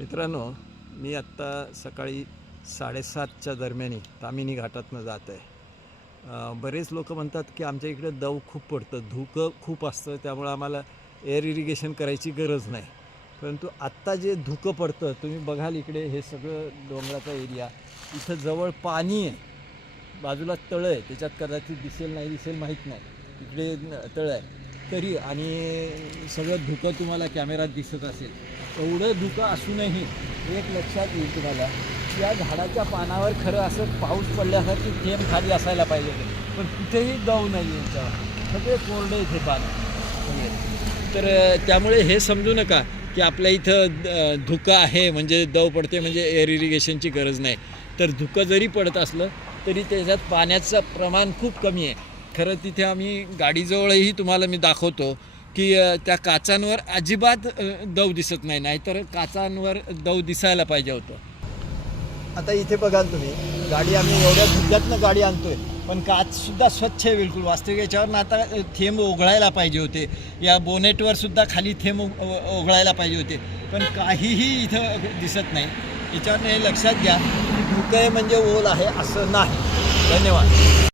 मित्रांनो, मी आत्ता सकाळी 7:30च्या दरम्यान ताम्हिणी घाटातनं जात आहे. बरेच लोक म्हणतात की आमच्या इकडे दव खूप पडतं, धुकं खूप असतं, त्यामुळे आम्हाला एअर इरिगेशन करायची गरज नाही. परंतु आत्ता जे धुकं पडतं, तुम्ही बघाल इकडे हे सगळं डोंगराचा एरिया, इथं जवळ पाणी आहे, बाजूला तळं आहे, त्याच्यात कदाचित दिसेल नाही दिसेल माहीत नाही, इकडे तळं आहे तरी, आणि सगळं धुकं तुम्हाला कॅमेऱ्यात दिसत असेल. एवढं धुकं असूनही एक लक्षात येईल तुम्हाला, या झाडाच्या पानावर खरं असं पाऊस पडल्यासारखी थेंब खाली असायला पाहिजे होते, पण कुठेही दव नाही यांच्यावर, सगळे कोरडे इथे पान सगळे. तर त्यामुळे हे समजू नका की आपल्या इथं धुकं आहे म्हणजे दव पडते म्हणजे एअर इरिगेशनची गरज नाही. तर धुकं जरी पडत असलं तरी त्याच्यात पाण्याचं प्रमाण खूप कमी आहे. खरं तिथे आम्ही गाडीजवळही तुम्हाला मी दाखवतो की त्या काचांवर अजिबात दव दिसत नाही, नाहीतर काचांवर दव दिसायला पाहिजे होतं. आता इथे बघाल तुम्ही, गाडी आम्ही एवढ्या धुक्यातनं गाडी आणतोय, पण काचसुद्धा स्वच्छ आहे बिलकुल. वास्तविक याच्यावर आता थेंब ओघळायला पाहिजे होते, या बोनेटवर सुद्धा खाली थेंब ओघळायला पाहिजे होते, पण काहीही इथं दिसत नाही. याच्यावर हे लक्षात घ्या की धुकं म्हणजे ओल आहे असं नाही. धन्यवाद.